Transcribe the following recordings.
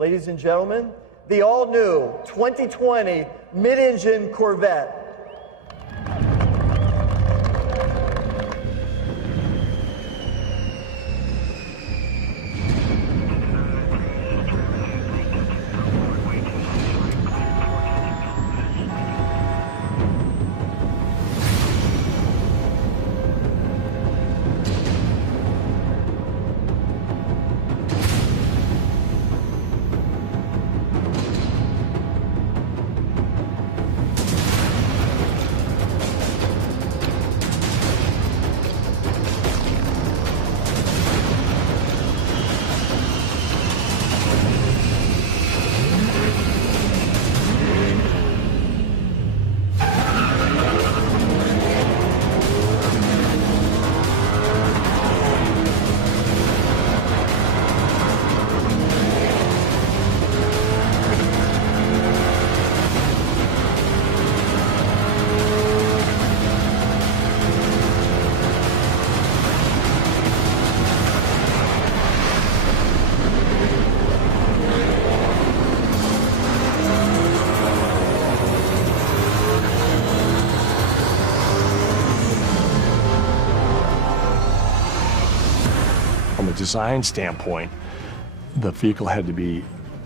Ladies and gentlemen, the all-new 2020 mid-engine Corvette. From a design standpoint, the vehicle had to be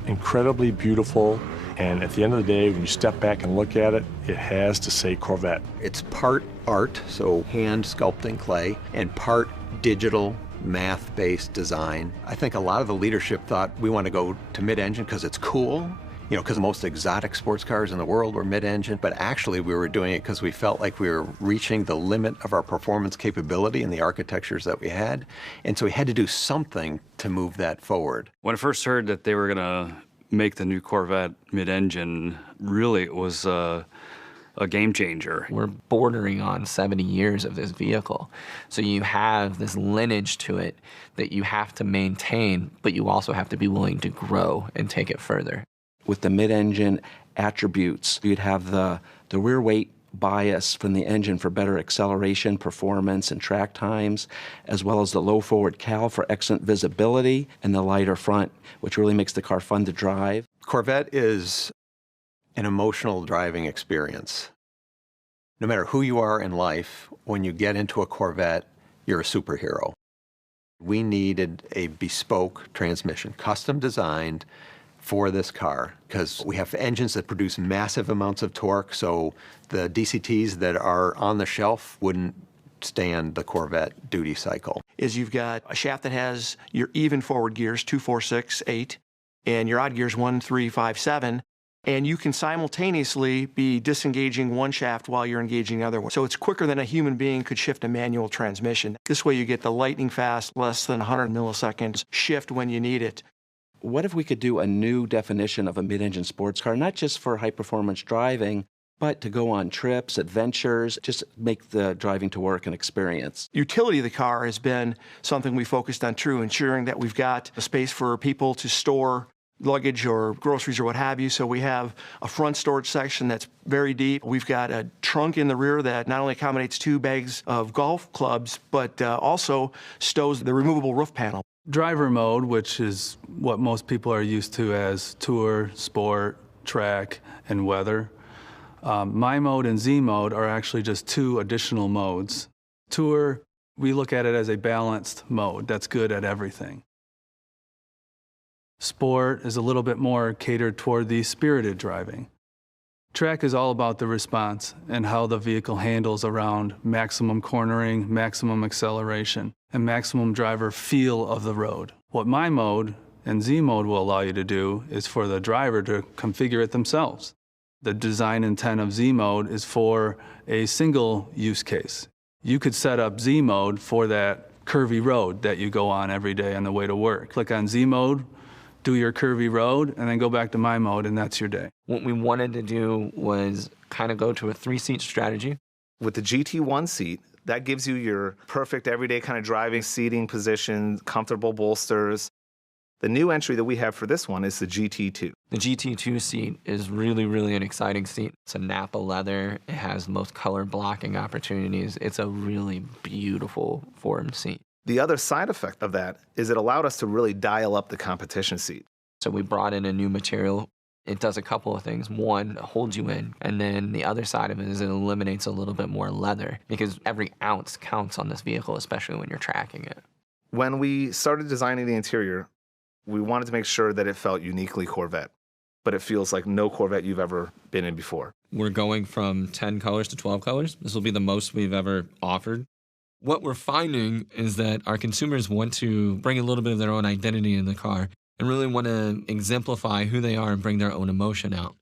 incredibly beautiful, and at the end of the day, when you step back and look at it, it has to say Corvette. It's part art, so hand sculpting clay, and part digital math-based design. I think a lot of the leadership thought we want to go to mid-engine because it's cool, you know, because most exotic sports cars in the world were mid-engine, but actually we were doing it because we felt like we were reaching the limit of our performance capability in the architectures that we had, and so we had to do something to move that forward. When I first heard that they were going to make the new Corvette mid-engine, really it was a game changer. We're bordering on 70 years of this vehicle. So you have this lineage to it that you have to maintain, but you also have to be willing to grow and take it further. With the mid-engine attributes, you'd have the rear weight bias from the engine for better acceleration, performance, and track times, as well as the low forward cowl for excellent visibility, and the lighter front, which really makes the car fun to drive. Corvette is an emotional driving experience. No matter who you are in life, when you get into a Corvette, you're a superhero. We needed a bespoke transmission, custom designed for this car, because we have engines that produce massive amounts of torque, so the DCTs that are on the shelf wouldn't stand the Corvette duty cycle. Is you've got a shaft that has your even forward gears, 2, 4, 6, 8, and your odd gears, 1, 3, 5, 7, and you can simultaneously be disengaging one shaft while you're engaging the other one. So it's quicker than a human being could shift a manual transmission. This way you get the lightning fast, less than 100 milliseconds shift when you need it. What if we could do a new definition of a mid-engine sports car, not just for high-performance driving, but to go on trips, adventures, just make the driving to work an experience? Utility of the car has been something we focused on too, ensuring that we've got a space for people to store luggage or groceries or what have you. So we have a front storage section that's very deep. We've got a trunk in the rear that not only accommodates 2 bags of golf clubs, but also stows the removable roof panel. Driver mode, which is what most people are used to as tour, sport, track, and weather. My mode and Z mode are actually just 2 additional modes. Tour, we look at it as a balanced mode that's good at everything. Sport is a little bit more catered toward the spirited driving. Track is all about the response and how the vehicle handles around maximum cornering, maximum acceleration, and maximum driver feel of the road. What my mode and Z mode will allow you to do is for the driver to configure it themselves. The design intent of Z mode is for a single use case. You could set up Z mode for that curvy road that you go on every day on the way to work. Click on Z mode, do your curvy road, and then go back to my mode, and that's your day. What we wanted to do was kind of go to a 3-seat strategy. With the GT1 seat, that gives you your perfect everyday kind of driving seating position, comfortable bolsters. The new entry that we have for this one is the GT2. The GT2 seat is really, really an exciting seat. It's a Napa leather. It has the most color blocking opportunities. It's a really beautiful formed seat. The other side effect of that is it allowed us to really dial up the competition seat. So we brought in a new material. It does a couple of things. One, it holds you in, and then the other side of it is it eliminates a little bit more leather because every ounce counts on this vehicle, especially when you're tracking it. When we started designing the interior, we wanted to make sure that it felt uniquely Corvette, but it feels like no Corvette you've ever been in before. We're going from 10 colors to 12 colors. This will be the most we've ever offered. What we're finding is that our consumers want to bring a little bit of their own identity in the car and really want to exemplify who they are and bring their own emotion out.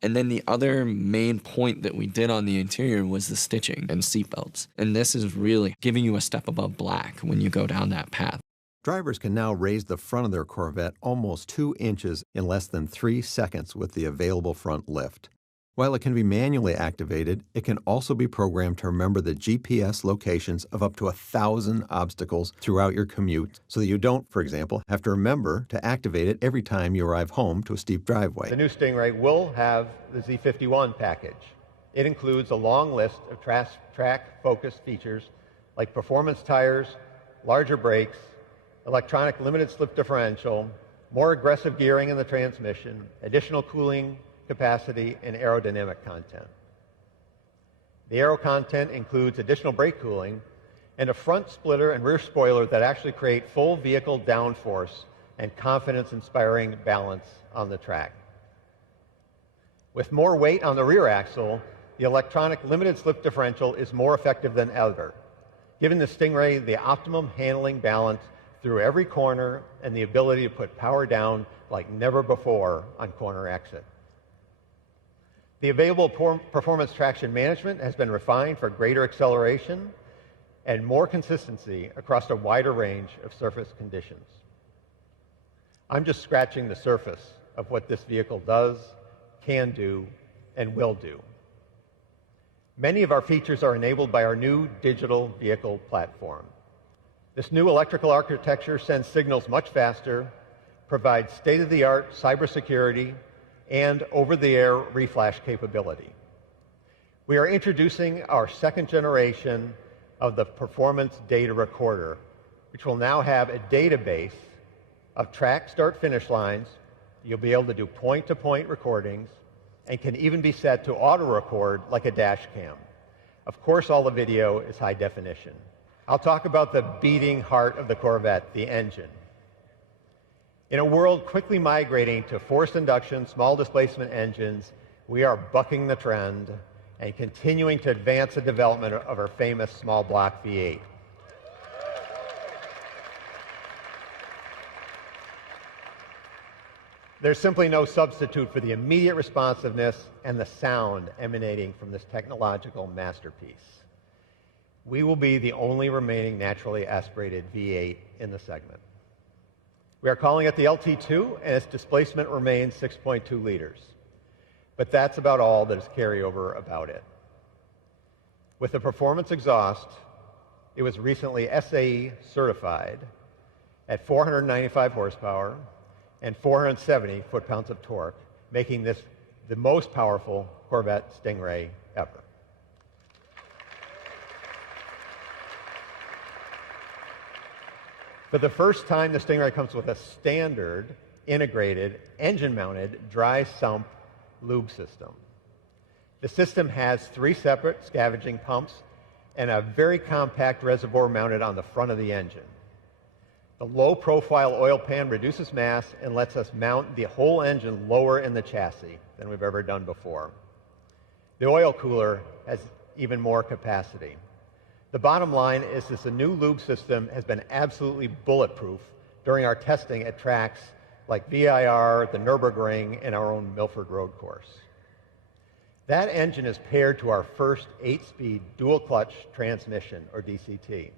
And then the other main point that we did on the interior was the stitching and seatbelts. And this is really giving you a step above black when you go down that path. Drivers can now raise the front of their Corvette almost 2 inches in less than 3 seconds with the available front lift. While it can be manually activated, it can also be programmed to remember the GPS locations of up to 1,000 obstacles throughout your commute so that you don't, for example, have to remember to activate it every time you arrive home to a steep driveway. The new Stingray will have the Z51 package. It includes a long list of track-focused features like performance tires, larger brakes, electronic limited slip differential, more aggressive gearing in the transmission, additional cooling capacity, and aerodynamic content. The aero content includes additional brake cooling and a front splitter and rear spoiler that actually create full vehicle downforce and confidence-inspiring balance on the track. With more weight on the rear axle, the electronic limited slip differential is more effective than ever, giving the Stingray the optimum handling balance through every corner and the ability to put power down like never before on corner exit. The available performance traction management has been refined for greater acceleration and more consistency across a wider range of surface conditions. I'm just scratching the surface of what this vehicle does, can do, and will do. Many of our features are enabled by our new digital vehicle platform. This new electrical architecture sends signals much faster, provides state-of-the-art cybersecurity, and over-the-air reflash capability. We are introducing our second generation of the Performance Data Recorder, which will now have a database of track start-finish lines. You'll be able to do point-to-point recordings and can even be set to auto-record like a dash cam. Of course, all the video is high definition. I'll talk about the beating heart of the Corvette, the engine. In a world quickly migrating to forced induction, small displacement engines, we are bucking the trend and continuing to advance the development of our famous small block V8. There's simply no substitute for the immediate responsiveness and the sound emanating from this technological masterpiece. We will be the only remaining naturally aspirated V8 in the segment. We are calling it the LT2, and its displacement remains 6.2 liters. But that's about all that is carryover about it. With the performance exhaust, it was recently SAE certified at 495 horsepower and 470 foot-pounds of torque, making this the most powerful Corvette Stingray ever. For the first time, the Stingray comes with a standard, integrated, engine-mounted dry sump lube system. The system has 3 separate scavenging pumps and a very compact reservoir mounted on the front of the engine. The low-profile oil pan reduces mass and lets us mount the whole engine lower in the chassis than we've ever done before. The oil cooler has even more capacity. The bottom line is this new lube system has been absolutely bulletproof during our testing at tracks like VIR, the Nürburgring, and our own Milford Road Course. That engine is paired to our first 8-speed dual-clutch transmission, or DCT.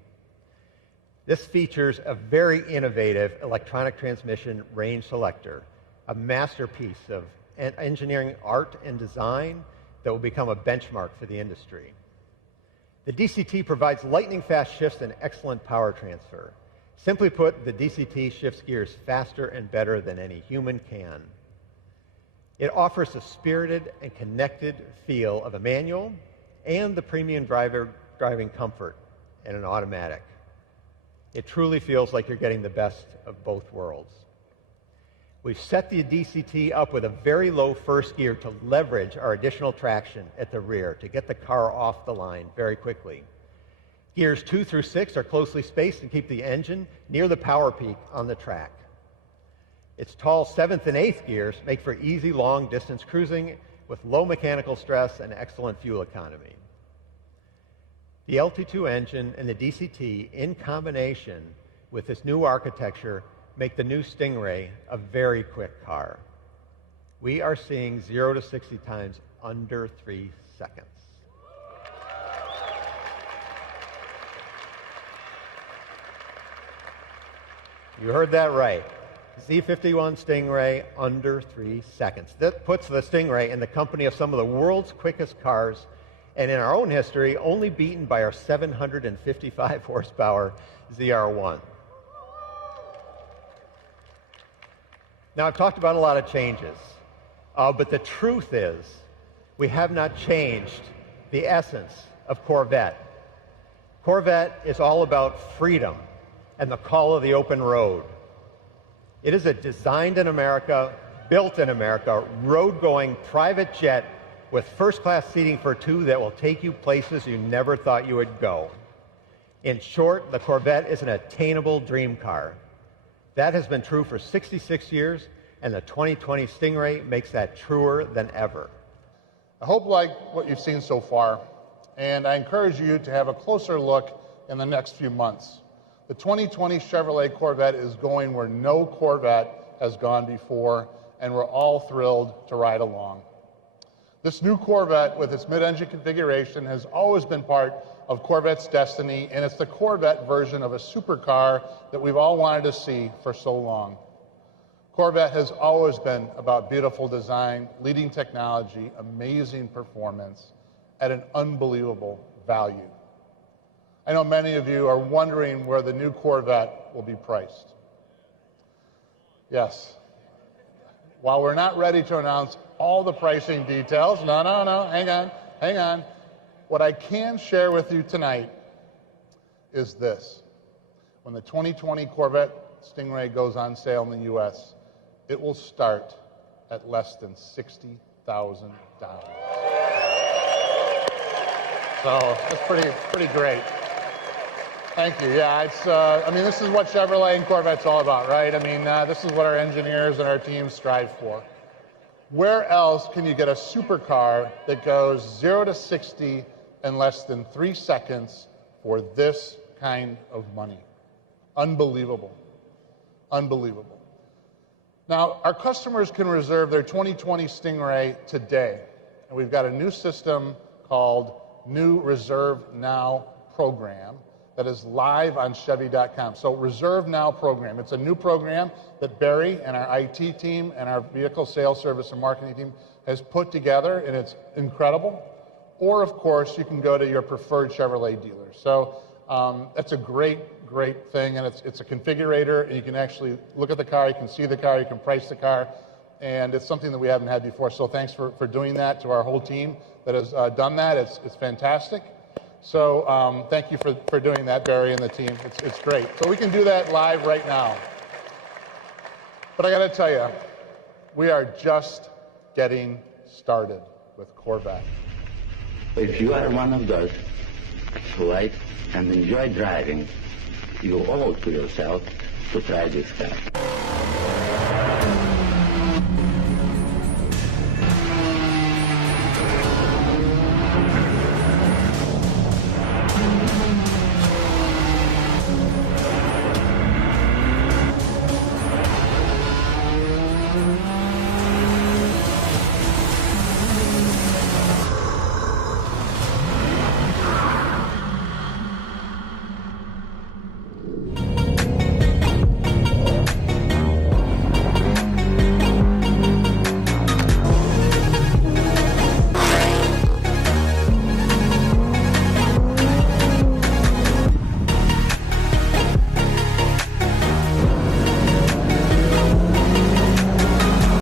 This features a very innovative electronic transmission range selector, a masterpiece of engineering art and design that will become a benchmark for the industry. The DCT provides lightning-fast shifts and excellent power transfer. Simply put, the DCT shifts gears faster and better than any human can. It offers a spirited and connected feel of a manual and the premium driving comfort in an automatic. It truly feels like you're getting the best of both worlds. We've set the DCT up with a very low first gear to leverage our additional traction at the rear to get the car off the line very quickly. Gears 2 through 6 are closely spaced and keep the engine near the power peak on the track. Its tall 7th and 8th gears make for easy long-distance cruising with low mechanical stress and excellent fuel economy. The LT2 engine and the DCT, in combination with this new architecture, make the new Stingray a very quick car. We are seeing 0 to 60 times under 3 seconds. You heard that right. Z51 Stingray under 3 seconds. That puts the Stingray in the company of some of the world's quickest cars, and in our own history, only beaten by our 755 horsepower ZR1. Now, I've talked about a lot of changes, but the truth is we have not changed the essence of Corvette. Corvette is all about freedom and the call of the open road. It is a designed in America, built in America, road-going private jet with first-class seating for two that will take you places you never thought you would go. In short, the Corvette is an attainable dream car. That has been true for 66 years, and the 2020 Stingray makes that truer than ever. I hope you like what you've seen so far, and I encourage you to have a closer look in the next few months. The 2020 Chevrolet Corvette is going where no Corvette has gone before, and we're all thrilled to ride along. This new Corvette, with its mid-engine configuration, has always been part of Corvette's destiny, and it's the Corvette version of a supercar that we've all wanted to see for so long. Corvette has always been about beautiful design, leading technology, amazing performance, at an unbelievable value. I know many of you are wondering where the new Corvette will be priced. Yes. While we're not ready to announce all the pricing details, no, hang on. What I can share with you tonight is this. When the 2020 Corvette Stingray goes on sale in the U.S., it will start at less than $60,000. So that's pretty great. Thank you. Yeah, it's. I mean, this is what Chevrolet and Corvette's all about, right? I mean, this is what our engineers and our teams strive for. Where else can you get a supercar that goes 0 to 60 in less than 3 seconds for this kind of money? Unbelievable. Unbelievable. Now, our customers can reserve their 2020 Stingray today, and we've got a new system called New Reserve Now program that is live on Chevy.com. So Reserve Now program. It's a new program that Barry and our IT team and our vehicle sales service and marketing team has put together, and it's incredible. Or, of course, you can go to your preferred Chevrolet dealer. So that's a great thing, and it's a configurator, and you can actually look at the car, you can see the car, you can price the car, and it's something that we haven't had before. So thanks for doing that to our whole team that has done that. It's fantastic. So thank you for doing that, Barry and the team. It's great. So we can do that live right now. But I got to tell you, we are just getting started with Corvette. If you are one of those who like and enjoy driving, you owe it to yourself to try this car.